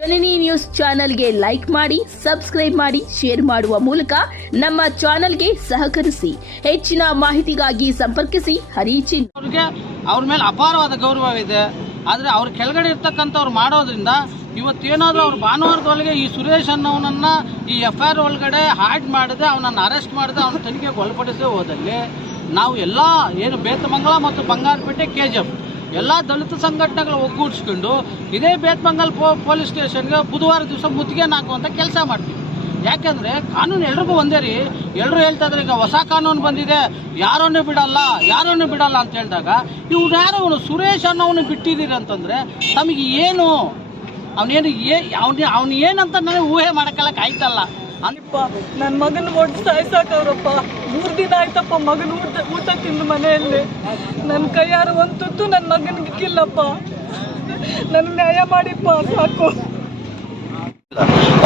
ಜನನಿ news ಚಾನೆಲ್ಗೆ like ಮಾಡಿ, subscribe ಮಾಡಿ, ಶೇರ್ ಮಾಡುವ ಮೂಲಕ ನಮ್ಮ ಚಾನೆಲ್ಗೆ ಸಹಕರಿಸಿ. ಹೆಚ್ಚಿನ ಮಾಹಿತಿಗಾಗಿ ಸಂಪರ್ಕಿಸಿ. ಹರಿಚಿನ್. ಅವ್ರಿಗೆ ಅವ್ರ ಮೇಲೆ ಅಪಾರವಾದ ಗೌರವ ಇದೆ. ಆದರೆ ಅವ್ರ ಕೆಳಗಡೆ ಇರ್ತಕ್ಕಂಥವ್ರು ಮಾಡೋದ್ರಿಂದ ಇವತ್ತೇನಾದರೂ ಅವ್ರು ಭಾನುವಾರದೊಳಗೆ ಈ ಸುರೇಶ್ ಅನ್ನೋನನ್ನ ಈ ಎಫ್ ಐ ಆರ್ ಒಳಗಡೆ ಹಾಡ್ ಮಾಡದೆ, ಅವನನ್ನು ಅರೆಸ್ಟ್ ಮಾಡದೆ, ಅವನ ತನಿಖೆಗೆ ಒಳಪಡಿಸೇ ಹೋದಲ್ಲಿ ನಾವು ಎಲ್ಲ, ಏನು ಬೇತಮಂಗಲ ಮತ್ತು ಬಂಗಾರಪೇಟೆ ಕೆ ಜಿ ಎಲ್ಲ ದಲಿತ ಸಂಘಟನೆಗಳು ಒಗ್ಗೂಡಿಸ್ಕೊಂಡು ಇದೇ ಬೇತ್ಮಂಗಲ್ ಪೊಲೀಸ್ ಸ್ಟೇಷನ್ಗೆ ಬುಧವಾರ ದಿವಸ ಮುತ್ತಿಗೆ ಹಾಕುವಂಥ ಕೆಲಸ ಮಾಡ್ತೀವಿ. ಯಾಕೆಂದರೆ ಕಾನೂನು ಎಲ್ರಿಗೂ ಒಂದೇ ರೀ. ಎಲ್ಲರೂ ಹೇಳ್ತಾ ಇದ್ದಾರೆ ಈಗ ಹೊಸ ಕಾನೂನು ಬಂದಿದೆ, ಯಾರನ್ನೂ ಬಿಡಲ್ಲ ಯಾರನ್ನೂ ಬಿಡಲ್ಲ ಅಂತ ಹೇಳಿದಾಗ, ಇವನು ಯಾರು ಅವನು? ಸುರೇಶ್ ಅನ್ನೋನು ಬಿಟ್ಟಿದ್ದೀರಿ ಅಂತಂದ್ರೆ ತಮಗೆ ಏನು? ಅವನೇನು ಏ, ಅವನು, ಅವ್ನು ಏನಂತ ನನಗೆ ಊಹೆ ಮಾಡಕ್ಕಲ್ಲ ಆಯ್ತಲ್ಲ ಅಂತ ಅಪ್ಪ ನನ್ನ ಮಗನ ಒಟ್ಟು ಸಾಯ್ಸಾಕವ್ರಪ್ಪ. ಮೂರು ದಿನ ಆಯ್ತಪ್ಪ ಮಗನ ಊಟ ಊಟ ತಿಂದು ಮನೆಯಲ್ಲಿ. ನನ್ನ ಕೈಯಾರು ಒಂದು ತುತ್ತು ನನ್ನ ಮಗನಿಗೆ ಕಿಲ್ಲಪ್ಪ ನನ್ನ ನ್ಯಾಯ ಮಾಡಿಪ್ಪ, ಸಾಕು.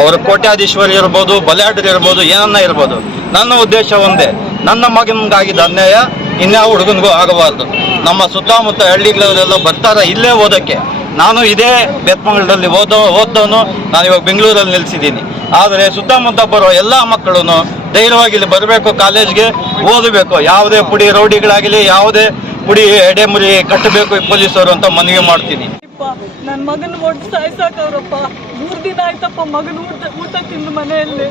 ಅವರು ಕೋಟ್ಯಾಧೀಶ್ವರಿ ಇರ್ಬೋದು ಬಲ್ಯಾಡ್ರಿ ಇರ್ಬೋದು, ಏನನ್ನ ಇರ್ಬೋದು. ನನ್ನ ಉದ್ದೇಶ ಒಂದೇ. ನನ್ನ ಮಗನಿಗಾಗಿದ್ದ ಅನ್ಯಾಯ ಇನ್ಯಾವ ಹುಡುಗನಿಗೂ ಆಗಬಾರ್ದು. ನಮ್ಮ ಸುತ್ತಮುತ್ತ ಹಳ್ಳಿಗಳಲ್ಲೆಲ್ಲ ಬರ್ತಾರ ಇಲ್ಲೇ ಓದಕ್ಕೆ. ನಾನು ಇದೇ ಬೆತ್ಮಂಗಲದಲ್ಲಿ ಓದೋ ಓದ್ದವನು, ನಾನು ಇವಾಗ ಬೆಂಗಳೂರಲ್ಲಿ ನಿಲ್ಸಿದ್ದೀನಿ. ಆದರೆ ಸುತ್ತಮುತ್ತ ಬರೋ ಎಲ್ಲ ಮಕ್ಕಳು ಧೈರ್ಯವಾಗಿ ಇಲ್ಲಿ ಬರಬೇಕು, ಕಾಲೇಜ್ಗೆ ಓದಬೇಕು. ಯಾವುದೇ ಪುಡಿ ರೌಡಿಗಳಾಗಲಿ, ಯಾವುದೇ ಪುಡಿ ಎಡೆಮುರಿ ಕಟ್ಟಬೇಕು ಪೊಲೀಸರು ಅಂತ ಮನವಿ ಮಾಡ್ತೀನಿ. ನನ್ನ ಮಗನ ಒಟ್ಟು ಸಾಯ್ಸಾಕವ್ರಪ್ಪ. ಮೂರು ದಿನ ಆಯ್ತಪ್ಪ ಮಗನ ಊಟ ಊಟ ತಿಂದು ಮನೆಯಲ್ಲಿ.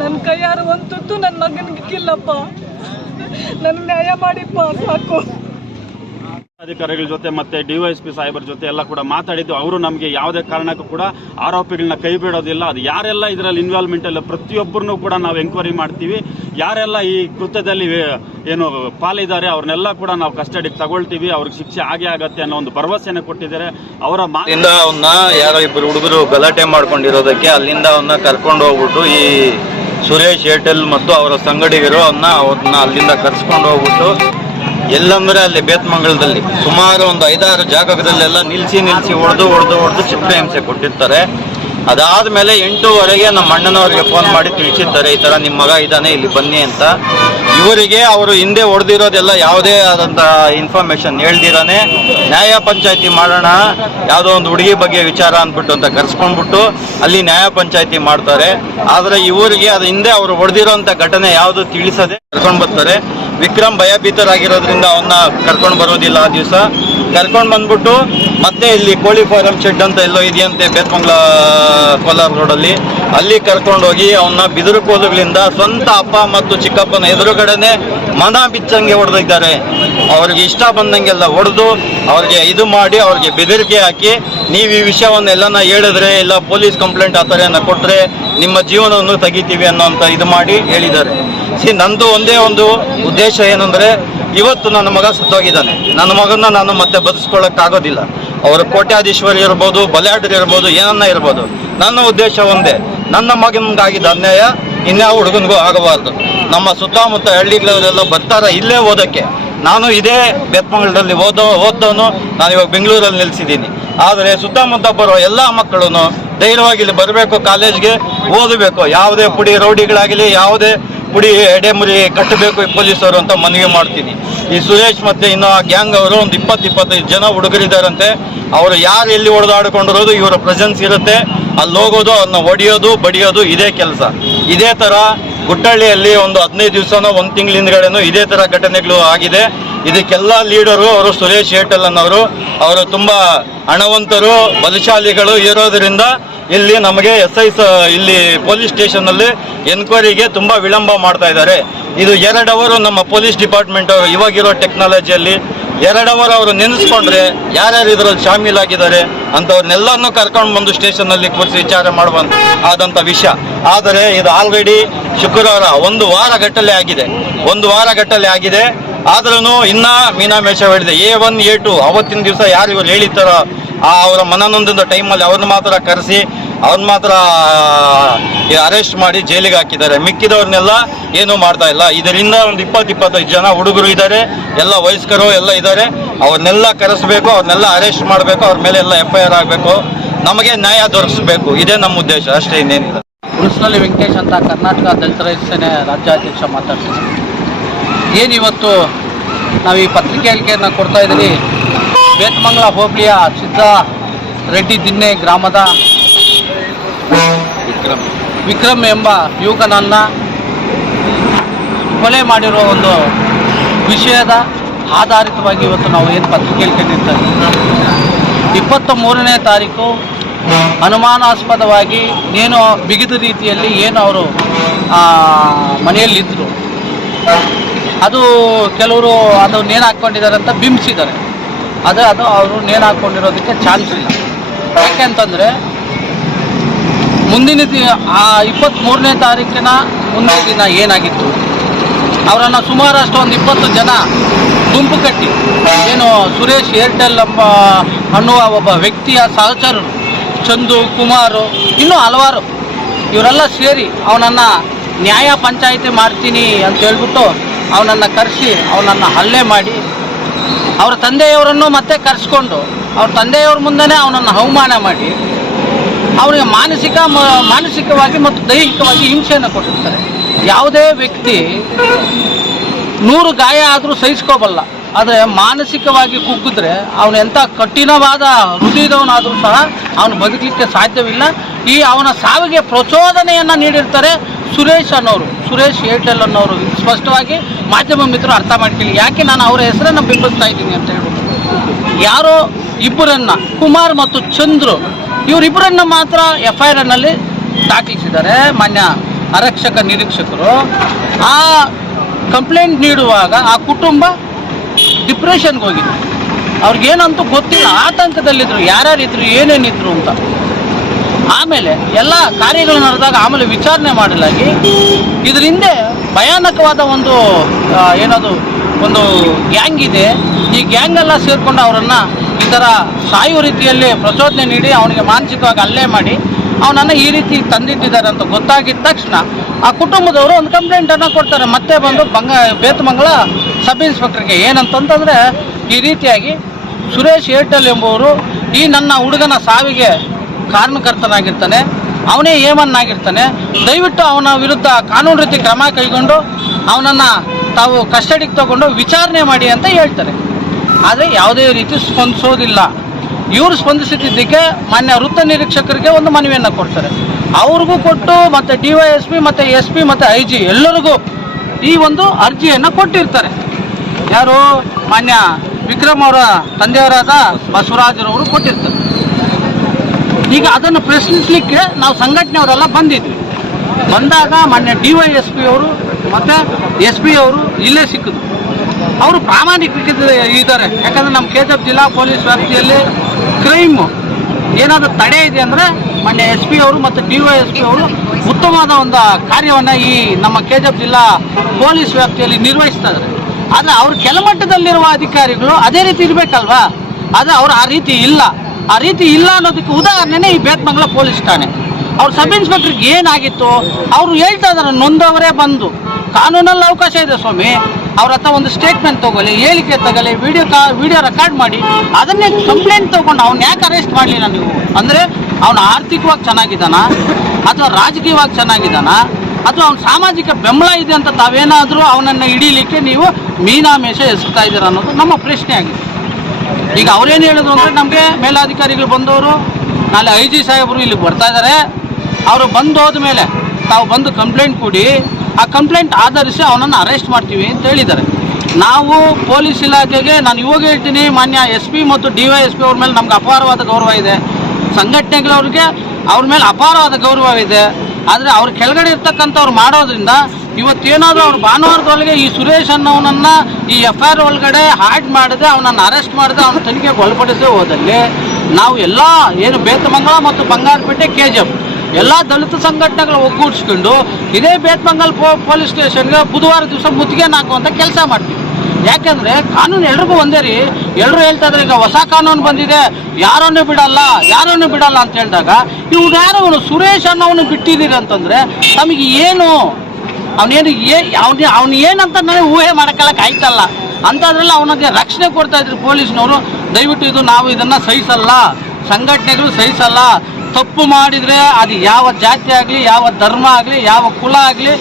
ನನ್ನ ಕೈಯಾರು ಒಂದು ತುತ್ತು ನನ್ನ ಮಗನಿಗೆ ಕಿಲ್ಲಪ್ಪ ನನ್ನ ನ್ಯಾಯ ಮಾಡಿಪ್ಪ, ಸಾಕು. ಅಧಿಕಾರಿಗಳ ಜೊತೆ ಮತ್ತೆ ಡಿವೈಎಸ್ಪಿ ಸಾಹೇಬರ ಜೊತೆ ಎಲ್ಲ ಕೂಡ ಮಾತಾಡಿದ್ದು, ಅವರು ನಮಗೆ ಯಾವುದೇ ಕಾರಣಕ್ಕೂ ಕೂಡ ಆರೋಪಿಗಳನ್ನ ಕೈ ಬಿಡೋದಿಲ್ಲ. ಅದು ಯಾರೆಲ್ಲ ಇದರಲ್ಲಿ ಇನ್ವಾಲ್ವ್ಮೆಂಟ್ ಅಲ್ಲ ಪ್ರತಿಯೊಬ್ಬರನ್ನೂ ಕೂಡ ನಾವು ಎಂಕ್ವೈರಿ ಮಾಡ್ತೀವಿ. ಯಾರೆಲ್ಲ ಈ ಕೃತ್ಯದಲ್ಲಿ ಏನು ಪಾಲಿದ್ದಾರೆ, ಅವ್ರನ್ನೆಲ್ಲ ಕೂಡ ನಾವು ಕಸ್ಟಡಿಗೆ ತಗೊಳ್ತೀವಿ. ಅವ್ರಿಗೆ ಶಿಕ್ಷೆ ಆಗೇ ಆಗತ್ತೆ ಅನ್ನೋ ಒಂದು ಭರವಸೆಯನ್ನು ಕೊಟ್ಟಿದ್ದಾರೆ. ಅವರ ಮಾ ಅಲ್ಲಿಂದ ಅವನ್ನ ಯಾರೋ ಇಬ್ಬರು ಹುಡುಗರು ಗಲಾಟೆ ಮಾಡ್ಕೊಂಡಿರೋದಕ್ಕೆ ಅಲ್ಲಿಂದ ಅವನ್ನ ಕರ್ಕೊಂಡು ಹೋಗ್ಬಿಟ್ಟು ಈ ಸುರೇಶ್ ಏಟೆಲ್ ಮತ್ತು ಅವರ ಸಂಗಡಿಗರು ಅವನ್ನ ಅವ್ರನ್ನ ಅಲ್ಲಿಂದ ಕರ್ಸ್ಕೊಂಡು ಹೋಗ್ಬಿಟ್ಟು ಎಲ್ಲಂದ್ರೆ ಅಲ್ಲಿ ಬೇತ್ಮಂಗಲದಲ್ಲಿ ಸುಮಾರು ಒಂದು ಐದಾರು ಜಾಗದಲ್ಲೆಲ್ಲ ನಿಲ್ಸಿ ನಿಲ್ಸಿ ಹೊಡೆದು ಹೊಡೆದು ಹೊಡೆದು ಚಿತ್ರಹಿಂಸೆ ಕೊಟ್ಟಿರ್ತಾರೆ. ಅದಾದ್ಮೇಲೆ ಎಂಟೂವರೆಗೆ ನಮ್ಮ ಅಣ್ಣನವರಿಗೆ ಫೋನ್ ಮಾಡಿ ತಿಳಿಸಿದ್ದಾರೆ, ಈ ತರ ನಿಮ್ಮ ಮಗ ಇದ್ದಾನೆ ಇಲ್ಲಿ ಬನ್ನಿ ಅಂತ. ಇವರಿಗೆ ಅವರು ಹಿಂದೆ ಹೊಡೆದಿರೋದೆಲ್ಲ ಯಾವುದೇ ಆದಂತ ಇನ್ಫಾರ್ಮೇಶನ್ ಹೇಳ್ದಿರಾನೆ, ನ್ಯಾಯ ಪಂಚಾಯತಿ ಮಾಡೋಣ, ಯಾವುದೋ ಒಂದು ಹುಡುಗಿ ಬಗ್ಗೆ ವಿಚಾರ ಅಂದ್ಬಿಟ್ಟು ಅಂತ ಕರ್ಸ್ಕೊಂಡ್ಬಿಟ್ಟು ಅಲ್ಲಿ ನ್ಯಾಯ ಪಂಚಾಯತಿ ಮಾಡ್ತಾರೆ. ಆದ್ರೆ ಇವರಿಗೆ ಅದು ಹಿಂದೆ ಅವರು ಹೊಡೆದಿರೋಂಥ ಘಟನೆ ಯಾವುದು ತಿಳಿಸದೆ ಕರ್ಕೊಂಡು ಬರ್ತಾರೆ. ವಿಕ್ರಮ್ ಭಯಭೀತರಾಗಿರೋದ್ರಿಂದ ಅವನ್ನ ಕರ್ಕೊಂಡು ಬರೋದಿಲ್ಲ ಆ ದಿವಸ. ಕರ್ಕೊಂಡು ಬಂದ್ಬಿಟ್ಟು ಮತ್ತೆ ಇಲ್ಲಿ ಕೋಳಿ ಫಾರಂ ಶೆಡ್ ಅಂತ ಎಲ್ಲೋ ಇದೆಯಂತೆ ಬೇತ್ಮಂಗ್ಲ, ಕೋಲಾರ ರೋಡಲ್ಲಿ ಅಲ್ಲಿ. ಕರ್ಕೊಂಡೋಗಿ ಅವನ್ನ ಬಿದಿರು ಕೋಲುಗಳಿಂದ ಸ್ವಂತ ಅಪ್ಪ ಮತ್ತು ಚಿಕ್ಕಪ್ಪನ ಎದುರುಗಡೆನೆ ಮನ ಬಿಚ್ಚಂಗೆ ಹೊಡೆದಿದ್ದಾರೆ. ಅವ್ರಿಗೆ ಇಷ್ಟ ಬಂದಂಗೆಲ್ಲ ಹೊಡೆದು ಅವ್ರಿಗೆ ಇದು ಮಾಡಿ ಅವ್ರಿಗೆ ಬೆದರಿಕೆ ಹಾಕಿ ನೀವು ಈ ವಿಷಯವನ್ನೆಲ್ಲನ ಹೇಳಿದ್ರೆ ಇಲ್ಲ ಪೊಲೀಸ್ ಕಂಪ್ಲೇಂಟ್ ಆ ಥರ ಏನೋ ಕೊಟ್ಟರೆ ನಿಮ್ಮ ಜೀವನವನ್ನು ತೆಗಿತೀವಿ ಅಂತ ಇದು ಮಾಡಿ ಹೇಳಿದ್ದಾರೆ. ಸಿ, ನಂದು ಒಂದೇ ಒಂದು ಉದ್ದೇಶ ಏನಂದ್ರೆ ಇವತ್ತು ನನ್ನ ಮಗ ಸತ್ತೋಗಿದ್ದಾನೆ. ನನ್ನ ಮಗನ ನಾನು ಮತ್ತೆ ಬದುಸ್ಕೊಳ್ಳೋಕ್ಕಾಗೋದಿಲ್ಲ. ಅವರು ಕೋಟ್ಯಾಧೀಶ್ವರಿ ಇರ್ಬೋದು, ಬಲ್ಯಾಡ್ರಿ ಇರ್ಬೋದು, ಏನನ್ನ ಇರ್ಬೋದು. ನನ್ನ ಉದ್ದೇಶ ಒಂದೇ. ನನ್ನ ಮಗನಿಗಾಗಿದ್ದ ಅನ್ಯಾಯ ಇನ್ಯಾವ ಹುಡುಗನಿಗೂ ಆಗಬಾರ್ದು. ನಮ್ಮ ಸುತ್ತಮುತ್ತ ಹಳ್ಳಿಗಳಲ್ಲೆಲ್ಲ ಬರ್ತಾರ ಇಲ್ಲೇ ಓದಕ್ಕೆ. ನಾನು ಇದೇ ಬೆತ್ಮಂಗಲದಲ್ಲಿ ಓದೋ, ಓದ್ದವನು. ನಾನು ಇವಾಗ ಬೆಂಗಳೂರಲ್ಲಿ ನಿಲ್ಸಿದ್ದೀನಿ. ಆದರೆ ಸುತ್ತಮುತ್ತ ಬರೋ ಎಲ್ಲ ಮಕ್ಕಳು ಧೈರ್ಯವಾಗಿ ಇಲ್ಲಿ ಬರಬೇಕು, ಕಾಲೇಜ್ಗೆ ಓದಬೇಕು. ಯಾವುದೇ ಪುಡಿ ರೌಡಿಗಳಾಗಲಿ, ಯಾವುದೇ ಪುಡಿ ಎಡೆಮುರಿ ಕಟ್ಟಬೇಕು ಈ ಪೊಲೀಸರು ಅಂತ ಮನವಿ ಮಾಡ್ತೀನಿ. ಈ ಸುರೇಶ್ ಮತ್ತೆ ಇನ್ನು ಆ ಗ್ಯಾಂಗ್ ಅವರು ಒಂದು ಇಪ್ಪತ್ತು, ಇಪ್ಪತ್ತೈದು ಜನ ಹುಡುಗರಿದ್ದಾರಂತೆ. ಅವರು ಯಾರು ಎಲ್ಲಿ ಹೊಡೆದಾಡ್ಕೊಂಡಿರೋದು ಇವರ ಪ್ರೆಸೆನ್ಸ್ ಇರುತ್ತೆ. ಅಲ್ಲಿ ಹೋಗೋದು ಅದನ್ನ ಹೊಡಿಯೋದು ಬಡಿಯೋದು ಇದೇ ಕೆಲಸ. ಇದೇ ತರ ಗುಟ್ಟಳ್ಳಿಯಲ್ಲಿ ಒಂದು ಹದಿನೈದು ದಿವಸನೋ ಒಂದು ತಿಂಗಳ ಹಿಂದ್ಗಡೆನೂ ಇದೇ ತರ ಘಟನೆಗಳು ಆಗಿದೆ. ಇದಕ್ಕೆಲ್ಲ ಲೀಡರು ಅವರು ಸುರೇಶ್ ಏಟಲ್ ಅನ್ನೋರು ಅವರು ತುಂಬಾ ಹಣವಂತರು, ಬಲಶಾಲಿಗಳು ಇರೋದ್ರಿಂದ ಇಲ್ಲಿ ನಮಗೆ ಎಸ್ ಐ ಇಲ್ಲಿ ಪೊಲೀಸ್ ಸ್ಟೇಷನ್ ಅಲ್ಲಿ ಎನ್ಕ್ವೈರಿಗೆ ತುಂಬಾ ವಿಳಂಬ ಮಾಡ್ತಾ ಇದ್ದಾರೆ. ಇದು ಎರಡು ಅವರು ನಮ್ಮ ಪೊಲೀಸ್ ಡಿಪಾರ್ಟ್ಮೆಂಟ್, ಇವಾಗಿರೋ ಟೆಕ್ನಾಲಜಿಯಲ್ಲಿ ಎರಡು ಅವರ್ ನೆನೆಸ್ಕೊಂಡ್ರೆ ಯಾರ್ಯಾರು ಇದರಲ್ಲಿ ಶಾಮೀಲಾಗಿದ್ದಾರೆ ಅಂಥವ್ರನ್ನೆಲ್ಲನೂ ಕರ್ಕೊಂಡು ಬಂದು ಸ್ಟೇಷನ್ ಅಲ್ಲಿ ಕೂರಿಸಿ ವಿಚಾರ ಮಾಡುವಂತ ಆದಂತ ವಿಷಯ. ಆದರೆ ಇದು ಆಲ್ರೆಡಿ ಶುಕ್ರವಾರ ಒಂದು ವಾರ ಗಟ್ಟಲೆ ಆಗಿದೆ. ಒಂದು ವಾರ ಗಟ್ಟಲೆ ಆಗಿದೆ. ಆದ್ರೂ ಇನ್ನ ಮೀನಾಮೇಷ ಹೇಳಿದೆ. ಎ ಒನ್ ಎ ಟು ಅವತ್ತಿನ ದಿವಸ ಯಾರು ಇವರು ಹೇಳಿದ್ದಾರೋ ಆ ಅವರ ಮನನೊಂದಿದ್ದ ಟೈಮಲ್ಲಿ ಅವ್ರನ್ನ ಮಾತ್ರ ಕರೆಸಿ ಅವ್ರನ್ನ ಮಾತ್ರ ಅರೆಸ್ಟ್ ಮಾಡಿ ಜೈಲಿಗೆ ಹಾಕಿದ್ದಾರೆ. ಮಿಕ್ಕಿದವ್ರನ್ನೆಲ್ಲ ಏನು ಮಾಡ್ತಾ ಇಲ್ಲ. ಇದರಿಂದ ಒಂದು ಇಪ್ಪತ್ತು, ಇಪ್ಪತ್ತೈದು ಜನ ಹುಡುಗರು ಇದ್ದಾರೆ ಎಲ್ಲ ವಯಸ್ಕರು ಎಲ್ಲ ಇದ್ದಾರೆ ಅವ್ರನ್ನೆಲ್ಲ ಕರೆಸಬೇಕು ಅವ್ರನ್ನೆಲ್ಲ ಅರೆಸ್ಟ್ ಮಾಡಬೇಕು, ಅವ್ರ ಮೇಲೆ ಎಲ್ಲ ಎಫ್ ಐ ಆರ್ ಆಗಬೇಕು. ನಮಗೆ ನ್ಯಾಯ ದೊರಕಿಸಬೇಕು. ಇದೇ ನಮ್ಮ ಉದ್ದೇಶ. ಅಷ್ಟೇ ಇನ್ನೇನಿಲ್ಲ. ಉಳಿಸ್ನಲ್ಲಿ ವೆಂಕಟೇಶ್ ಅಂತ ಕರ್ನಾಟಕ ದಲಿತ ರೈತ ಸೇನೆ ರಾಜ್ಯಾಧ್ಯಕ್ಷ ಮಾತಾಡ್ತೀನಿ ಏನಿವತ್ತು ನಾವು ಈ ಪತ್ರಿಕೆ ಹೇಳಿಕೆಯನ್ನು ಕೊಡ್ತಾ ಇದ್ದೀವಿ? ಬೇತಮಂಗಲ ಹೋಬಳಿಯ ಸಿದ್ದ ರೆಡ್ಡಿ ದಿನ್ನೆ ಗ್ರಾಮದ ವಿಕ್ರಮ್. ವಿಕ್ರಮ್ ಎಂಬ ಯುವಕನನ್ನು ಕೊಲೆ ಮಾಡಿರುವ ಒಂದು ವಿಷಯದ ಆಧಾರಿತವಾಗಿ ಇವತ್ತು ನಾವು ಏನು ಪತ್ರಿಕೆಯಲ್ಲಿ ಕಂಡಿರ್ತೇವೆ ಇಪ್ಪತ್ತ ಮೂರನೇ ತಾರೀಕು ಅನುಮಾನಾಸ್ಪದವಾಗಿ ಏನು ಬಿಗಿದ ರೀತಿಯಲ್ಲಿ ಏನು ಅವರು ಮನೆಯಲ್ಲಿದ್ದರು ಅದು ಕೆಲವರು ಅದು ನೇಣು ಹಾಕ್ಕೊಂಡಿದ್ದಾರೆ ಅಂತ ಬಿಂಬಿಸಿದ್ದಾರೆ. ಆದರೆ ಅದು ಅವರು ನೇಣು ಹಾಕ್ಕೊಂಡಿರೋದಕ್ಕೆ ಚಾನ್ಸ್ ಇಲ್ಲ. ಯಾಕೆ ಅಂತಂದರೆ ಮುಂದಿನ ದಿನ, ಆ ಇಪ್ಪತ್ತ್ಮೂರನೇ ತಾರೀಕಿನ ಮುಂದಿನ ದಿನ ಏನಾಗಿತ್ತು? ಅವರನ್ನು ಸುಮಾರಷ್ಟು ಒಂದು ಇಪ್ಪತ್ತು ಜನ ಗುಂಪು ಕಟ್ಟಿ. ಏನು ಸುರೇಶ್ ಏರ್ಟೆಲ್ ಎಂಬ ಅನ್ನುವ ಒಬ್ಬ ವ್ಯಕ್ತಿಯ ಸಹಚರರು, ಚಂದು, ಕುಮಾರು, ಇನ್ನೂ ಹಲವಾರು, ಇವರೆಲ್ಲ ಸೇರಿ ಅವನನ್ನು ನ್ಯಾಯ ಪಂಚಾಯಿತಿ ಮಾಡ್ತೀನಿ ಅಂತ ಹೇಳ್ಬಿಟ್ಟು ಅವನನ್ನು ಕರೆಸಿ, ಅವನನ್ನು ಹಲ್ಲೆ ಮಾಡಿ, ಅವರ ತಂದೆಯವರನ್ನು ಮತ್ತೆ ಕರೆಸ್ಕೊಂಡು, ಅವ್ರ ತಂದೆಯವ್ರ ಮುಂದೆನೇ ಅವನನ್ನು ಅವಮಾನ ಮಾಡಿ ಅವರಿಗೆ ಮಾನಸಿಕ ಮಾನಸಿಕವಾಗಿ ಮತ್ತು ದೈಹಿಕವಾಗಿ ಹಿಂಸೆಯನ್ನು ಕೊಟ್ಟಿರ್ತಾರೆ. ಯಾವುದೇ ವ್ಯಕ್ತಿ ನೂರು ಗಾಯ ಆದರೂ ಸಹಿಸ್ಕೋಬಲ್ಲ. ಆದರೆ ಮಾನಸಿಕವಾಗಿ ಕುಗ್ಗಿದ್ರೆ ಅವನು ಎಂಥ ಕಠಿಣವಾದ ಹೃದಯದವನಾದರೂ ಸಹ ಅವನು ಬದುಕಲಿಕ್ಕೆ ಸಾಧ್ಯವಿಲ್ಲ. ಈ ಅವನ ಸಾವಿಗೆ ಪ್ರಚೋದನೆಯನ್ನು ನೀಡಿರ್ತಾರೆ ಸುರೇಶ್ ಅನ್ನೋರು. ಸುರೇಶ್ ಏರ್ಟೆಲ್ ಅನ್ನೋರು. ಸ್ಪಷ್ಟವಾಗಿ ಮಾಧ್ಯಮ ಮಿತ್ರರು ಅರ್ಥ ಮಾಡ್ಕೊಳ್ಳಿ. ಯಾಕೆ ನಾನು ಅವರ ಹೆಸರನ್ನು ಬಿಂಬಿಸ್ತಾ ಇದ್ದೀನಿ ಅಂತ ಹೇಳ್ಬೋದು ಯಾರೋ ಇಬ್ಬರನ್ನ ಕುಮಾರ್ ಮತ್ತು ಚಂದ್ರು ಇವರಿಬ್ಬರನ್ನ ಮಾತ್ರ ಎಫ್ ಐ ದಾಖಲಿಸಿದ್ದಾರೆ ಮಾನ್ಯ ಆರಕ್ಷಕ ನಿರೀಕ್ಷಕರು. ಆ ಕಂಪ್ಲೇಂಟ್ ನೀಡುವಾಗ ಆ ಕುಟುಂಬ ಡಿಪ್ರೆಷನ್ಗೆ ಹೋಗಿದೆ. ಅವ್ರಿಗೇನಂತೂ ಗೊತ್ತಿಲ್ಲ ಆತಂಕದಲ್ಲಿದ್ದರು ಯಾರ್ಯಾರಿದ್ರು, ಏನೇನಿದ್ರು ಅಂತ. ಆಮೇಲೆ ಎಲ್ಲ ಕಾರ್ಯಗಳು ನಡೆದಾಗ ಆಮೇಲೆ ವಿಚಾರಣೆ ಮಾಡಲಾಗಿ ಇದರಿಂದ ಭಯಾನಕವಾದ ಒಂದು ಏನದು, ಒಂದು ಗ್ಯಾಂಗ್ ಇದೆ. ಈ ಗ್ಯಾಂಗ್ ಎಲ್ಲ ಸೇರಿಕೊಂಡು ಅವರನ್ನು ಈ ಥರ ಸಾಯುವ ರೀತಿಯಲ್ಲಿ ಪ್ರಚೋದನೆ ನೀಡಿ ಅವನಿಗೆ ಮಾನಸಿಕವಾಗಿ ಅಲ್ಲೇ ಮಾಡಿ ಅವನನ್ನು ಈ ರೀತಿ ತಂದಿಟ್ಟಿದ್ದಾರೆ ಅಂತ ಗೊತ್ತಾಗಿದ್ದ ತಕ್ಷಣ ಆ ಕುಟುಂಬದವರು ಒಂದು ಕಂಪ್ಲೇಂಟನ್ನು ಕೊಡ್ತಾರೆ. ಮತ್ತೆ ಬಂದು ಬಂಗ, ಬೇತಮಂಗಲ ಸಬ್ ಇನ್ಸ್ಪೆಕ್ಟರ್ಗೆ ಏನಂತಂತಂದರೆ ಈ ರೀತಿಯಾಗಿ ಸುರೇಶ್ ಏರ್ಟೆಲ್ ಎಂಬುವರು ಈ ನನ್ನ ಹುಡುಗನ ಸಾವಿಗೆ ಕಾರಣಕರ್ತನಾಗಿರ್ತಾನೆ. ಅವನೇ ಏಮನ್ನಾಗಿರ್ತಾನೆ. ದಯವಿಟ್ಟು ಅವನ ವಿರುದ್ಧ ಕಾನೂನು ರೀತಿ ಕ್ರಮ ಕೈಗೊಂಡು ಅವನನ್ನು ತಾವು ಕಸ್ಟಡಿಗೆ ತಗೊಂಡು ವಿಚಾರಣೆ ಮಾಡಿ ಅಂತ ಹೇಳ್ತಾರೆ. ಆದರೆ ಯಾವುದೇ ರೀತಿ ಸ್ಪಂದಿಸೋದಿಲ್ಲ. ಇವರು ಸ್ಪಂದಿಸುತ್ತಿದ್ದಕ್ಕೆ ಮಾನ್ಯ ವೃತ್ತ ನಿರೀಕ್ಷಕರಿಗೆ ಒಂದು ಮನವಿಯನ್ನು ಕೊಡ್ತಾರೆ. ಅವ್ರಿಗೂ ಕೊಟ್ಟು ಮತ್ತು ಡಿ ವೈ ಎಸ್ ಪಿ ಮತ್ತು ಎಸ್ ಪಿ ಮತ್ತು ಐ ಜಿ ಎಲ್ಲರಿಗೂ ಈ ಒಂದು ಅರ್ಜಿಯನ್ನು ಕೊಟ್ಟಿರ್ತಾರೆ. ಯಾರು? ಮಾನ್ಯ ವಿಕ್ರಮ್ ಅವರ ತಂದೆಯವರಾದ ಬಸವರಾಜರವರು ಕೊಟ್ಟಿರ್ತಾರೆ. ಈಗ ಅದನ್ನು ಪ್ರಶ್ನಿಸಲಿಕ್ಕೆ ನಾವು ಸಂಘಟನೆಯವರೆಲ್ಲ ಬಂದಿದ್ವಿ. ಬಂದಾಗ ಮಾನ್ಯ ಡಿ ವೈ ಎಸ್ ಪಿ ಅವರು ಮತ್ತು ಎಸ್ ಪಿ ಅವರು ಇಲ್ಲೇ ಸಿಕ್ಕಿದ್ರು. ಅವರು ಪ್ರಾಮಾಣಿಕ ಇದ್ದಾರೆ. ಯಾಕಂದರೆ ನಮ್ಮ ಕೆ ಜಿಲ್ಲಾ ಪೊಲೀಸ್ ವ್ಯಾಪ್ತಿಯಲ್ಲಿ ಕ್ರೈಮ್ ಏನಾದರೂ ತಡೆ ಇದೆ ಅಂದರೆ ಮೊನ್ನೆ ಎಸ್ ಪಿ ಅವರು ಮತ್ತು ಡಿ ವೈ ಎಸ್ ಪಿ ಅವರು ಉತ್ತಮವಾದ ಒಂದು ಕಾರ್ಯವನ್ನು ಈ ನಮ್ಮ ಕೆ ಜಿಲ್ಲಾ ಪೊಲೀಸ್ ವ್ಯಾಪ್ತಿಯಲ್ಲಿ ನಿರ್ವಹಿಸ್ತಾ ಇದ್ದಾರೆ. ಆದರೆ ಅವ್ರ ಕೆಳಮಟ್ಟದಲ್ಲಿರುವ ಅಧಿಕಾರಿಗಳು ಅದೇ ರೀತಿ ಇರಬೇಕಲ್ವಾ? ಆದರೆ ಅವ್ರು ಆ ರೀತಿ ಇಲ್ಲ. ಆ ರೀತಿ ಇಲ್ಲ ಅನ್ನೋದಕ್ಕೆ ಉದಾಹರಣೆನೇ ಈ ಬೇತ್ಮಂಗಲ ಪೊಲೀಸ್ ಠಾಣೆ. ಅವ್ರ ಸಬ್ ಇನ್ಸ್ಪೆಕ್ಟರ್ಗೆ ಏನಾಗಿತ್ತು? ಅವರು ಹೇಳ್ತಾ ಇದ್ದಾರೆ, ನೊಂದವರೇ ಬಂದು. ಕಾನೂನಲ್ಲಿ ಅವಕಾಶ ಇದೆ ಸ್ವಾಮಿ. ಅವ್ರ ಹತ್ರ ಒಂದು ಸ್ಟೇಟ್ಮೆಂಟ್ ತಗೊಳ್ಳಿ, ಹೇಳಿಕೆ ತಗೊಳ್ಳಿ ವಿಡಿಯೋ ಕಾ ವಿಡಿಯೋ ರೆಕಾರ್ಡ್ ಮಾಡಿ, ಅದನ್ನೇ ಕಂಪ್ಲೇಂಟ್ ತಗೊಂಡು ಅವ್ನು ಯಾಕೆ ಅರೆಸ್ಟ್ ಮಾಡಲಿಲ್ಲ ನೀವು? ಅಂದರೆ ಅವನು ಆರ್ಥಿಕವಾಗಿ ಚೆನ್ನಾಗಿದ್ದಾನ? ಅಥವಾ ರಾಜಕೀಯವಾಗಿ ಚೆನ್ನಾಗಿದ್ದಾನ? ಅಥವಾ ಅವ್ನ ಸಾಮಾಜಿಕ ಬೆಂಬಲ ಇದೆ ಅಂತ ತಾವೇನಾದರೂ ಅವನನ್ನು ಹಿಡೀಲಿಕ್ಕೆ ನೀವು ಮೀನಾಮೇಷ ಎಸ್ತಾ ಇದ್ದೀರ ಅನ್ನೋದು ನಮ್ಮ ಪ್ರಶ್ನೆ ಆಗಿದೆ. ಈಗ ಅವ್ರೇನು ಹೇಳಿದ್ರು ಅಂದರೆ ನಮಗೆ ಮೇಲಾಧಿಕಾರಿಗಳು ಬಂದವರು, ನಾಳೆ ಐ ಜಿ ಸಾಹೇಬರು ಇಲ್ಲಿಗೆ ಬರ್ತಾ ಇದ್ದಾರೆ ಅವರು ಬಂದು ಹೋದ ಮೇಲೆ ತಾವು ಬಂದು ಕಂಪ್ಲೇಂಟ್ ಕೊಡಿ ಆ ಕಂಪ್ಲೇಂಟ್ ಆಧರಿಸಿ ಅವನನ್ನು ಅರೆಸ್ಟ್ ಮಾಡ್ತೀವಿ ಅಂತ ಹೇಳಿದ್ದಾರೆ. ನಾವು ಪೊಲೀಸ್ ಇಲಾಖೆಗೆ ನಾನು ಇವಾಗ ಹೇಳ್ತೀನಿ, ಮಾನ್ಯ ಎಸ್ ಪಿ ಮತ್ತು ಡಿ ವೈ ಎಸ್ ಪಿ ಅವ್ರ ಮೇಲೆ ನಮ್ಗೆ ಅಪಾರವಾದ ಗೌರವ ಇದೆ. ಸಂಘಟನೆಗಳವ್ರಿಗೆ ಅವ್ರ ಮೇಲೆ ಅಪಾರವಾದ ಗೌರವ ಇದೆ. ಆದರೆ ಅವ್ರ ಕೆಳಗಡೆ ಇರ್ತಕ್ಕಂಥವ್ರು ಮಾಡೋದ್ರಿಂದ ಇವತ್ತೇನಾದರೂ ಅವ್ರು ಭಾನುವಾರದೊಳಗೆ ಈ ಸುರೇಶ್ ಅನ್ನೋನನ್ನು ಈ ಎಫ್ ಐ ಆರ್ ಒಳಗಡೆ ಹಾಡ್ ಮಾಡಿದೆ, ಅವನನ್ನು ಅರೆಸ್ಟ್ ಮಾಡಿದೆ, ಅವನ ತನಿಖೆಗೆ ಒಳಪಡಿಸೇ ಹೋದಲ್ಲಿ ನಾವು ಎಲ್ಲ, ಏನು ಬೇತಮಂಗಳ ಮತ್ತು ಬಂಗಾರಪೇಟೆ ಕೆ ಜಿ ಎಫ್. ಎಲ್ಲ ದಲಿತ ಸಂಘಟನೆಗಳು ಒಗ್ಗೂಡಿಸ್ಕೊಂಡು ಇದೇ ಬೇಟ್ ಪೊ ಪೊಲೀಸ್ ಸ್ಟೇಷನ್ಗೆ ಬುಧವಾರ ದಿವಸ ಮುತ್ತಿಗೆ ಹಾಕುವಂಥ ಕೆಲಸ ಮಾಡ್ತೀವಿ. ಯಾಕಂದ್ರೆ ಕಾನೂನು ಎಲ್ರಿಗೂ ಒಂದೇ ರೀ. ಎಲ್ಲರೂ ಹೇಳ್ತಾ ಇದ್ರೆ, ಈಗ ಹೊಸ ಕಾನೂನು ಬಂದಿದೆ, ಯಾರನ್ನು ಬಿಡಲ್ಲ ಯಾರನ್ನು ಬಿಡಲ್ಲ ಅಂತ ಹೇಳಿದಾಗ, ಇವ್ನು ಯಾರು ಸುರೇಶ್ ಅನ್ನೋನು ಬಿಟ್ಟಿದ್ದೀರಿ ಅಂತಂದ್ರೆ ನಮಗೆ ಏನು? ಅವನೇನು ಏ ಅವನು ಅವ್ನು ಏನಂತ ನನಗೆ ಊಹೆ ಮಾಡ್ಕೊಳಕ್ಕೆ ಆಯ್ತಲ್ಲ. ಅಂಥದ್ರಲ್ಲಿ ಅವನಿಗೆ ರಕ್ಷಣೆ ಕೊಡ್ತಾ ಇದ್ರು ಪೊಲೀಸ್ನವರು. ದಯವಿಟ್ಟು ಇದು ನಾವು ಇದನ್ನು ಸಹಿಸಲ್ಲ. ಸಂಘಟನೆಗಳು ಸಹಿಸಲ್ಲ. ತಪ್ಪು ಮಾಡಿದರೆ ಅದು ಯಾವ ಜಾತಿ ಆಗಲಿ, ಯಾವ ಧರ್ಮ ಆಗಲಿ, ಯಾವ ಕುಲ ಆಗಲಿ,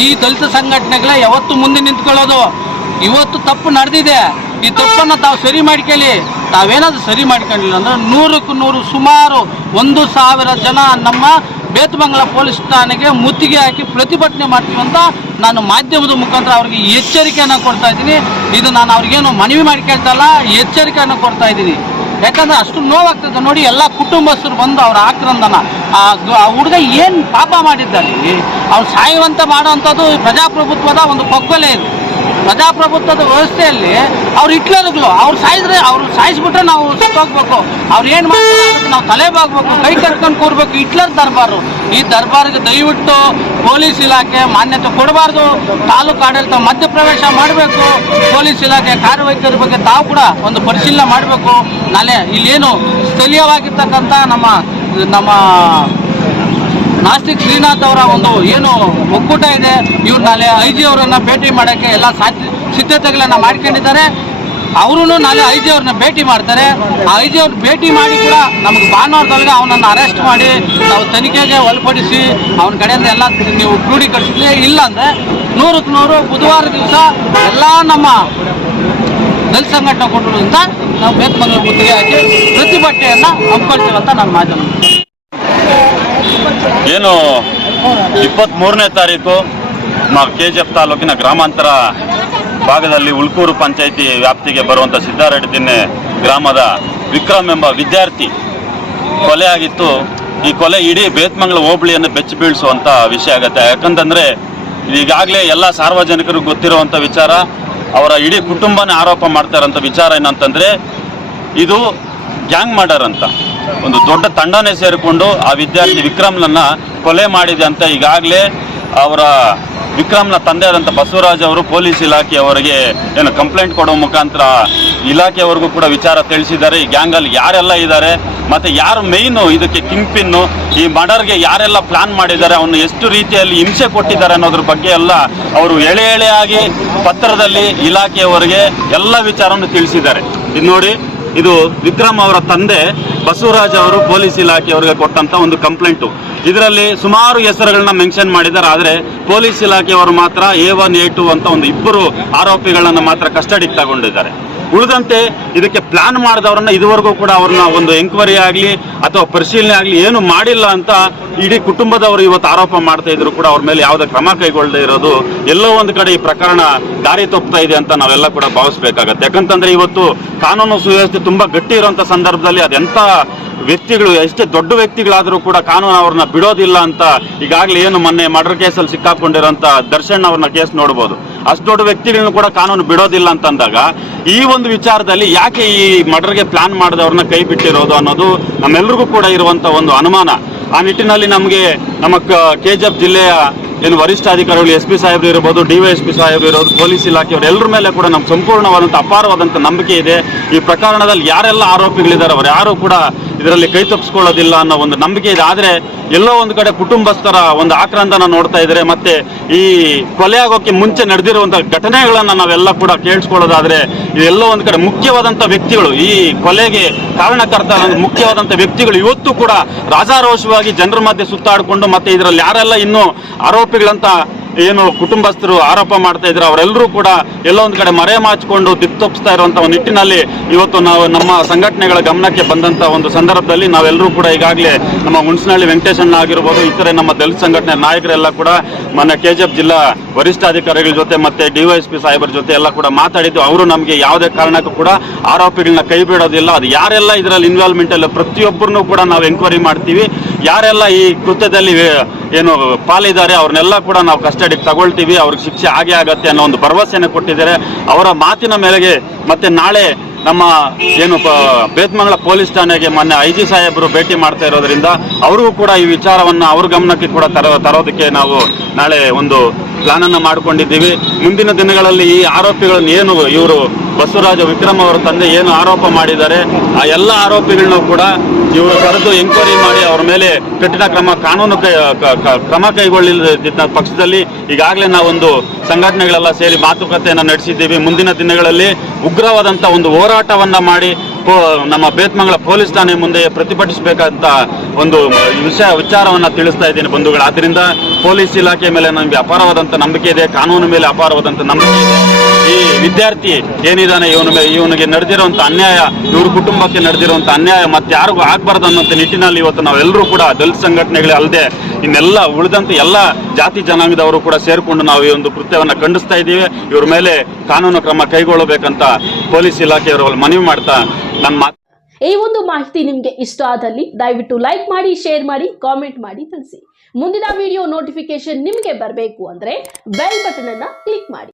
ಈ ದಲಿತ ಸಂಘಟನೆಗಳೇ ಯಾವತ್ತು ಮುಂದೆ ನಿಂತ್ಕೊಳ್ಳೋದು. ಇವತ್ತು ತಪ್ಪು ನಡೆದಿದೆ. ಈ ತಪ್ಪನ್ನು ತಾವು ಸರಿ ಮಾಡ್ಕೊಳ್ಳಿ. ತಾವೇನಾದರೂ ಸರಿ ಮಾಡ್ಕೊಂಡಿಲ್ಲ ಅಂದ್ರೆ ನೂರಕ್ಕೂ ನೂರು, ಸುಮಾರು ಒಂದು ಸಾವಿರ ಜನ ನಮ್ಮ ಬೇತಮಂಗಲ ಪೊಲೀಸ್ ಠಾಣೆಗೆ ಮುತ್ತಿಗೆ ಹಾಕಿ ಪ್ರತಿಭಟನೆ ಮಾಡ್ತೀವಿ ಅಂತ ನಾನು ಮಾಧ್ಯಮದ ಮುಖಾಂತರ ಅವ್ರಿಗೆ ಎಚ್ಚರಿಕೆಯನ್ನು ಕೊಡ್ತಾ ಇದ್ದೀನಿ. ಇದು ನಾನು ಅವ್ರಿಗೇನು ಮನವಿ ಮಾಡ್ಕೊಳ್ತಲ್ಲ ಕೇಳ್ತಾ ಎಚ್ಚರಿಕೆಯನ್ನು ಕೊಡ್ತಾ ಇದ್ದೀನಿ. ಯಾಕಂದ್ರೆ ಅಷ್ಟು ನೋವಾಗ್ತದೆ ನೋಡಿ ಎಲ್ಲ ಕುಟುಂಬಸ್ಥರು ಬಂದು ಅವ್ರ ಆಕ್ರಂದನ. ಆ ಹುಡುಗ ಏನು ಪಾಪ ಮಾಡಿದ್ದಲ್ಲಿ ಅವ್ರು ಸಾಯುವಂತ ಮಾಡುವಂಥದ್ದು ಪ್ರಜಾಪ್ರಭುತ್ವದ ಒಂದು ಕೊಗ್ಗೊಲೆ ಇದು. ಪ್ರಜಾಪ್ರಭುತ್ವದ ವ್ಯವಸ್ಥೆಯಲ್ಲಿ ಅವ್ರು ಹಿಟ್ಲರ್ಗಳು ಅವ್ರು ಸಾಯಿದ್ರೆ ಅವ್ರು ಸಾಯಿಸ್ಬಿಟ್ರೆ ನಾವು ಸತ್ತೋಗ್ಬೇಕು. ಅವ್ರು ಏನು ಮಾಡ್ತಾರೆ ನಾವು ತಲೆ ಬಾಗ್ಬೇಕು, ಕೈ ಕಟ್ಕೊಂಡು ಕೂರ್ಬೇಕು. ಹಿಟ್ಲರ್ ದರ್ಬಾರು. ಈ ದರ್ಬಾರ್ಗೆ ದಯವಿಟ್ಟು ಪೊಲೀಸ್ ಇಲಾಖೆ ಮಾನ್ಯತೆ ಕೊಡಬಾರ್ದು. ತಾಲೂಕು ಆಡಳಿತ ಮಧ್ಯಪ್ರವೇಶ ಮಾಡಬೇಕು. ಪೊಲೀಸ್ ಇಲಾಖೆ ಕಾರ್ಯವೈಖರಿ ಬಗ್ಗೆ ತಾವು ಕೂಡ ಒಂದು ಪರಿಶೀಲನೆ ಮಾಡಬೇಕು. ನಾಳೆ ಇಲ್ಲೇನು ಸ್ಥಳೀಯವಾಗಿರ್ತಕ್ಕಂಥ ನಮ್ಮ ನಮ್ಮ ನಾಸ್ತಿಕ್ ಶ್ರೀನಾಥ್ ಅವರ ಒಂದು ಏನು ಒಕ್ಕೂಟ ಇದೆ ಇವ್ರು ನಾಳೆ ಐ ಜಿ ಅವರನ್ನ ಭೇಟಿ ಮಾಡೋಕ್ಕೆ ಎಲ್ಲ ಸಿದ್ಧತೆಗಳನ್ನ ಮಾಡ್ಕೊಂಡಿದ್ದಾರೆ. ಅವರು ನಾಳೆ ಐ ಜಿ ಅವ್ರನ್ನ ಭೇಟಿ ಮಾಡ್ತಾರೆ. ಆ ಐ ಜಿ ಅವ್ರನ್ನ ಭೇಟಿ ಮಾಡಿ ಕೂಡ ನಮಗೆ ಭಾನುವಾರದೊಳಗೆ ಅವನನ್ನು ಅರೆಸ್ಟ್ ಮಾಡಿ ನಾವು ತನಿಖೆಗೆ ಒಳಪಡಿಸಿ ಅವನ ಕಡೆಯಿಂದ ಎಲ್ಲ ನೀವು ಕ್ರೋಢೀಕರಿಸಿದ್ರೆ ಇಲ್ಲ ಅಂದರೆ ನೂರಕ್ಕೆ ನೂರು ಬುಧವಾರ ದಿವಸ ಎಲ್ಲ ನಮ್ಮ ದಲಿತ ಸಂಘಟನೆ ಅಂತ ನಾವು ಬೇತ್ಮಂಗಲ ಗುತ್ತಿಗೆ ಹಾಕಿ ಪ್ರತಿಭಟನೆಯನ್ನು ಹಮ್ಮಿಕೊಳ್ತೀವಂತ ನಾನು ಮಾಧ್ಯಮ. ಏನು ಇಪ್ಪತ್ತ್ ಮೂರನೇ ತಾರೀಕು ಕೆ ಜಿ ಎಫ್ ತಾಲೂಕಿನ ಗ್ರಾಮಾಂತರ ಭಾಗದಲ್ಲಿ ಉಳ್ಕೂರು ಪಂಚಾಯಿತಿ ವ್ಯಾಪ್ತಿಗೆ ಬರುವಂಥ ಸಿದ್ದಾರೆಡ್ಡಿ ದಿನ್ನೆ ಗ್ರಾಮದ ವಿಕ್ರಮ್ ಎಂಬ ವಿದ್ಯಾರ್ಥಿ ಕೊಲೆ ಆಗಿತ್ತು ಈ ಕೊಲೆ ಇಡೀ ಬೇತ್ಮಂಗಲ ಹೋಬಳಿಯನ್ನು ಬೆಚ್ಚಿ ಬೀಳಿಸುವಂಥ ವಿಷಯ ಆಗತ್ತೆ. ಯಾಕಂತಂದರೆ ಈಗಾಗಲೇ ಎಲ್ಲ ಸಾರ್ವಜನಿಕರು ಗೊತ್ತಿರುವಂಥ ವಿಚಾರ, ಅವರ ಇಡೀ ಕುಟುಂಬನೇ ಆರೋಪ ಮಾಡ್ತಾ ಇರೋಂಥ ವಿಚಾರ ಏನಂತಂದ್ರೆ, ಇದು ಗ್ಯಾಂಗ್ ಮರ್ಡರ್ ಅಂತ. ಒಂದು ದೊಡ್ಡ ತಂಡನೇ ಸೇರಿಕೊಂಡು ಆ ವಿದ್ಯಾರ್ಥಿ ವಿಕ್ರಮ್ನನ್ನ ಕೊಲೆ ಮಾಡಿದೆ ಅಂತ ಈಗಾಗಲೇ ಅವರ ವಿಕ್ರಮ್ನ ತಂದೆ ಆದಂಥ ಬಸವರಾಜ್ ಅವರು ಪೊಲೀಸ್ ಇಲಾಖೆಯವರಿಗೆ ಏನು ಕಂಪ್ಲೇಂಟ್ ಕೊಡೋ ಮುಖಾಂತರ ಇಲಾಖೆಯವರೆಗೂ ಕೂಡ ವಿಚಾರ ತಿಳಿಸಿದ್ದಾರೆ. ಈ ಗ್ಯಾಂಗಲ್ಲಿ ಯಾರೆಲ್ಲ ಇದ್ದಾರೆ, ಮತ್ತು ಯಾರು ಮೇಯ್ನು ಇದಕ್ಕೆ ಕಿಂಗ್ ಪಿನ್ನು ಈ ಮರ್ಡರ್ಗೆ ಯಾರೆಲ್ಲ ಪ್ಲಾನ್ ಮಾಡಿದ್ದಾರೆ ಅವನು ಎಷ್ಟು ರೀತಿಯಲ್ಲಿ ಹಿಂಸೆ ಕೊಟ್ಟಿದ್ದಾರೆ ಅನ್ನೋದ್ರ ಬಗ್ಗೆ ಎಲ್ಲ ಅವರು ಎಳೆ ಎಳೆಯಾಗಿ ಪತ್ರದಲ್ಲಿ ಇಲಾಖೆಯವರಿಗೆ ಎಲ್ಲ ವಿಚಾರವನ್ನು ತಿಳಿಸಿದ್ದಾರೆ. ಇದು ನೋಡಿ ಇದು ವಿಕ್ರಮ್ ಅವರ ತಂದೆ ಬಸವರಾಜ್ ಅವರು ಪೊಲೀಸ್ ಇಲಾಖೆಯವರಿಗೆ ಕೊಟ್ಟಂತ ಒಂದು ಕಂಪ್ಲೇಂಟು. ಇದರಲ್ಲಿ ಸುಮಾರು ಹೆಸರುಗಳನ್ನ ಮೆನ್ಷನ್ ಮಾಡಿದ್ದಾರೆ, ಆದರೆ ಪೊಲೀಸ್ ಇಲಾಖೆಯವರು ಮಾತ್ರ ಎ ಒನ್ ಎ ಟು ಅಂತ ಒಂದು ಇಬ್ಬರು ಆರೋಪಿಗಳನ್ನ ಮಾತ್ರ ಕಸ್ಟಡಿಗೆ ತಗೊಂಡಿದ್ದಾರೆ. ಉಳಿದಂತೆ ಇದಕ್ಕೆ ಪ್ಲಾನ್ ಮಾಡಿದವರನ್ನ ಇದುವರೆಗೂ ಕೂಡ ಅವ್ರನ್ನ ಒಂದು ಎಂಕ್ವೈರಿ ಆಗಲಿ ಅಥವಾ ಪರಿಶೀಲನೆ ಆಗಲಿ ಏನು ಮಾಡಿಲ್ಲ ಅಂತ ಇಡೀ ಕುಟುಂಬದವರು ಇವತ್ತು ಆರೋಪ ಮಾಡ್ತಾ ಇದ್ರು ಕೂಡ ಅವ್ರ ಮೇಲೆ ಯಾವುದೇ ಕ್ರಮ ಕೈಗೊಳ್ಳದೆ ಇರೋದು ಎಲ್ಲೋ ಒಂದು ಕಡೆ ಈ ಪ್ರಕರಣ ದಾರಿ ತಪ್ಪುತ್ತಾ ಇದೆ ಅಂತ ನಾವೆಲ್ಲ ಕೂಡ ಭಾವಿಸ್ಬೇಕಾಗತ್ತೆ. ಯಾಕಂತಂದ್ರೆ ಇವತ್ತು ಕಾನೂನು ಸುವ್ಯವಸ್ಥೆ ತುಂಬಾ ಗಟ್ಟಿ ಇರುವಂತ ಸಂದರ್ಭದಲ್ಲಿ ಅದೆಂತ ವ್ಯಕ್ತಿಗಳು, ಎಷ್ಟೇ ದೊಡ್ಡ ವ್ಯಕ್ತಿಗಳಾದರೂ ಕೂಡ ಕಾನೂನು ಅವ್ರನ್ನ ಬಿಡೋದಿಲ್ಲ ಅಂತ ಈಗಾಗಲೇ ಏನು ಮೊನ್ನೆ ಮರ್ಡರ್ ಕೇಸಲ್ಲಿ ಸಿಕ್ಕಾಕೊಂಡಿರೋಂಥ ದರ್ಶನ್ ಅವ್ರನ್ನ ಕೇಸ್ ನೋಡ್ಬೋದು. ಅಷ್ಟು ದೊಡ್ಡ ವ್ಯಕ್ತಿಗಳನ್ನು ಕೂಡ ಕಾನೂನು ಬಿಡೋದಿಲ್ಲ ಅಂತಂದಾಗ ಈ ಒಂದು ವಿಚಾರದಲ್ಲಿ ಯಾಕೆ ಈ ಮರ್ಡರ್ಗೆ ಪ್ಲಾನ್ ಮಾಡಿದವ್ರನ್ನ ಕೈ ಬಿಟ್ಟಿರೋದು ಅನ್ನೋದು ನಮ್ಮೆಲ್ರಿಗೂ ಕೂಡ ಇರುವಂಥ ಒಂದು ಅನುಮಾನ. ಆ ನಿಟ್ಟಿನಲ್ಲಿ ನಮಗೆ ನಮ್ಮ ಕೆ ಜಿ ಎಫ್ ಜಿಲ್ಲೆಯ ಏನು ವರಿಷ್ಠಾಧಿಕಾರಿಗಳು ಎಸ್ ಪಿ ಸಾಹೇಬರು ಇರ್ಬೋದು, ಡಿ ವೈ ಎಸ್ ಪಿ ಸಾಹೇಬರು ಪೊಲೀಸ್ ಇಲಾಖೆಯವರು ಎಲ್ಲರ ಮೇಲೆ ಕೂಡ ನಮ್ಗೆ ಸಂಪೂರ್ಣವಾದಂಥ ಅಪಾರವಾದಂಥ ನಂಬಿಕೆ ಇದೆ. ಈ ಪ್ರಕರಣದಲ್ಲಿ ಯಾರೆಲ್ಲ ಆರೋಪಿಗಳಿದ್ದಾರೆ ಅವರು ಯಾರು ಕೂಡ ಇದರಲ್ಲಿ ಕೈ ತಪ್ಪಿಸ್ಕೊಳ್ಳೋದಿಲ್ಲ ಅನ್ನೋ ಒಂದು ನಂಬಿಕೆ ಇದೆ. ಆದರೆ ಎಲ್ಲೋ ಒಂದು ಕಡೆ ಕುಟುಂಬಸ್ಥರ ಒಂದು ಆಕ್ರಂದನ ನೋಡ್ತಾ ಇದ್ದಾರೆ ಮತ್ತೆ ಈ ಕೊಲೆ ಆಗೋಕ್ಕೆ ಮುಂಚೆ ನಡೆದಿರುವಂಥ ಘಟನೆಗಳನ್ನು ನಾವೆಲ್ಲ ಕೂಡ ಕೇಳಿಸ್ಕೊಳ್ಳೋದಾದ್ರೆ ಇದೆಲ್ಲೋ ಒಂದು ಕಡೆ ಮುಖ್ಯವಾದಂಥ ವ್ಯಕ್ತಿಗಳು, ಈ ಕೊಲೆಗೆ ಕಾರಣಕರ್ತ ಮುಖ್ಯವಾದಂಥ ವ್ಯಕ್ತಿಗಳು ಇವತ್ತು ಕೂಡ ರಾಜಾರೋಷವಾಗಿ ಜನರ ಮಧ್ಯೆ ಸುತ್ತಾಡಿಕೊಂಡು ಮತ್ತೆ ಇದರಲ್ಲಿ ಯಾರೆಲ್ಲ ಇನ್ನೂ ಆರೋಪಿಗಳಂತ ಏನು ಕುಟುಂಬಸ್ಥರು ಆರೋಪ ಮಾಡ್ತಾ ಇದ್ರು, ಅವರೆಲ್ಲರೂ ಕೂಡ ಎಲ್ಲೋ ಒಂದು ಕಡೆ ಮರೆ ಮಾಚಿಕೊಂಡು ದಿಕ್ತೊಪ್ಪಿಸ್ತಾ ಇರುವಂತಹ ನಿಟ್ಟಿನಲ್ಲಿ ಇವತ್ತು ನಾವು ನಮ್ಮ ಸಂಘಟನೆಗಳ ಗಮನಕ್ಕೆ ಬಂದಂತ ಒಂದು ಸಂದರ್ಭದಲ್ಲಿ ನಾವೆಲ್ಲರೂ ಕೂಡ ಈಗಾಗಲೇ ನಮ್ಮ ಹುಣಸನಹಳ್ಳಿ ವೆಂಕಟೇಶಣ್ಣ ಆಗಿರ್ಬೋದು ಇತರೆ ನಮ್ಮ ದಲಿತ ಸಂಘಟನೆ ನಾಯಕರೆಲ್ಲ ಕೂಡ ಮೊನ್ನೆ ಕೆ ಜಿ ಎಫ್ ಜಿಲ್ಲಾ ವರಿಷ್ಠಾಧಿಕಾರಿಗಳ ಜೊತೆ ಮತ್ತೆ ಡಿವೈಎಸ್ಪಿ ಸಾಹೇಬರ ಜೊತೆ ಎಲ್ಲ ಕೂಡ ಮಾತಾಡಿದ್ದು, ಅವರು ನಮಗೆ ಯಾವುದೇ ಕಾರಣಕ್ಕೂ ಕೂಡ ಆರೋಪಿಗಳನ್ನ ಕೈ ಬಿಡೋದಿಲ್ಲ. ಅದು ಯಾರೆಲ್ಲ ಇದರಲ್ಲಿ ಇನ್ವಾಲ್ವ್ಮೆಂಟ್ ಅಲ್ಲಿ ಪ್ರತಿಯೊಬ್ಬರನ್ನು ಕೂಡ ನಾವು ಎಂಕ್ವೈರಿ ಮಾಡ್ತೀವಿ. ಯಾರೆಲ್ಲ ಈ ಕೃತ್ಯದಲ್ಲಿ ಏನು ಪಾಲಿದ್ದಾರೆ, ಅವ್ರನ್ನೆಲ್ಲ ಕೂಡ ನಾವು ಕಸ್ಟಡಿಗೆ ತಗೊಳ್ತೀವಿ, ಅವ್ರಿಗೆ ಶಿಕ್ಷೆ ಆಗೇ ಆಗತ್ತೆ ಅನ್ನೋ ಒಂದು ಭರವಸೆಯನ್ನು ಕೊಟ್ಟಿದ್ದಾರೆ. ಅವರ ಮಾತಿನ ಮೇರೆಗೆ ಮತ್ತೆ ನಾಳೆ ನಮ್ಮ ಏನು ಬೇತ್ಮಂಗಲ ಪೊಲೀಸ್ ಠಾಣೆಗೆ ಮೊನ್ನೆ ಐ ಜಿ ಸಾಹೇಬರು ಭೇಟಿ ಮಾಡ್ತಾ ಇರೋದ್ರಿಂದ ಅವ್ರಿಗೂ ಕೂಡ ಈ ವಿಚಾರವನ್ನು ಅವ್ರ ಗಮನಕ್ಕೆ ಕೂಡ ತರೋ ತರೋದಕ್ಕೆ ನಾವು ನಾಳೆ ಒಂದು ಪ್ಲಾನ್ ಅನ್ನು ಮಾಡ್ಕೊಂಡಿದ್ದೀವಿ. ಮುಂದಿನ ದಿನಗಳಲ್ಲಿ ಈ ಆರೋಪಿಗಳನ್ನು ಏನು ಇವರು ಬಸವರಾಜ ವಿಕ್ರಮ್ ಅವರ ತಂದೆ ಏನು ಆರೋಪ ಮಾಡಿದ್ದಾರೆ, ಆ ಎಲ್ಲ ಆರೋಪಿಗಳನ್ನ ಕೂಡ ಇವರು ಕರೆದು ಎಂಕ್ವೈರಿ ಮಾಡಿ ಅವರ ಮೇಲೆ ಕಠಿಣ ಕ್ರಮ, ಕಾನೂನು ಕ್ರಮ ಕೈಗೊಳ್ಳಿದ ಪಕ್ಷದಲ್ಲಿ ಈಗಾಗಲೇ ನಾವೊಂದು ಸಂಘಟನೆಗಳೆಲ್ಲ ಸೇರಿ ಮಾತುಕತೆಯನ್ನು ನಡೆಸಿದ್ದೀವಿ. ಮುಂದಿನ ದಿನಗಳಲ್ಲಿ ಉಗ್ರವಾದಂಥ ಒಂದು ಹೋರಾಟವನ್ನು ಮಾಡಿ ನಮ್ಮ ಬೇತ್ಮಂಗಲ ಪೊಲೀಸ್ ಠಾಣೆ ಮುಂದೆ ಪ್ರತಿಭಟಿಸಬೇಕಂತ ಒಂದು ವಿಷಯ, ವಿಚಾರವನ್ನ ತಿಳಿಸ್ತಾ ಇದ್ದೀನಿ ಬಂಧುಗಳು. ಆದ್ದರಿಂದ ಪೊಲೀಸ್ ಇಲಾಖೆ ಮೇಲೆ ನಮಗೆ ಅಪಾರವಾದಂಥ ನಂಬಿಕೆ ಇದೆ, ಕಾನೂನು ಮೇಲೆ ಅಪಾರವಾದಂಥ ನಂಬಿಕೆ ಇದೆ. ಈ ವಿದ್ಯಾರ್ಥಿ ಏನಿದಾನೆ, ಇವನು ಇವನಿಗೆ ನಡೆದಿರುವಂಥ ಅನ್ಯಾಯ, ಇವ್ರ ಕುಟುಂಬಕ್ಕೆ ನಡೆದಿರುವಂಥ ಅನ್ಯಾಯ, ಮತ್ತೆ ಯಾರಿಗೂ ಆಗ್ಬಾರ್ದು ಅನ್ನೋಂಥ ನಿಟ್ಟಿನಲ್ಲಿ ಇವತ್ತು ನಾವೆಲ್ಲರೂ ಕೂಡ ದಲಿತ ಸಂಘಟನೆಗಳೇ ಅಲ್ಲದೆ ಇನ್ನೆಲ್ಲ ಉಳಿದಂತೆ ಎಲ್ಲ ಜಾತಿ ಜನಾಂಗದವರು ಕೂಡ ಸೇರಿಕೊಂಡು ನಾವು ಈ ಒಂದು ಕೃತ್ಯವನ್ನ ಖಂಡಿಸ್ತಾ ಇದ್ದೀವಿ. ಇವ್ರ ಮೇಲೆ ಕಾನೂನು ಕ್ರಮ ಕೈಗೊಳ್ಳಬೇಕಂತ ಪೊಲೀಸ್ ಇಲಾಖೆಯವರು ಮನವಿ ಮಾಡ್ತಾ ಈ ಒಂದು ಮಾಹಿತಿ ನಿಮಗೆ ಇಷ್ಟ ಆದಲ್ಲಿ ದಯವಿಟ್ಟು ಲೈಕ್ ಮಾಡಿ ಶೇರ್ ಮಾಡಿ ಕಾಮೆಂಟ್ ಮಾಡಿ ತಿಳಿಸಿ. ಮುಂದಿನ ವಿಡಿಯೋ ನೋಟಿಫಿಕೇಶನ್ ನಿಮಗೆ ಬರಬೇಕು ಅಂದರೆ ಬೆಲ್ ಬಟನ್ ಅನ್ನ ಕ್ಲಿಕ್ ಮಾಡಿ.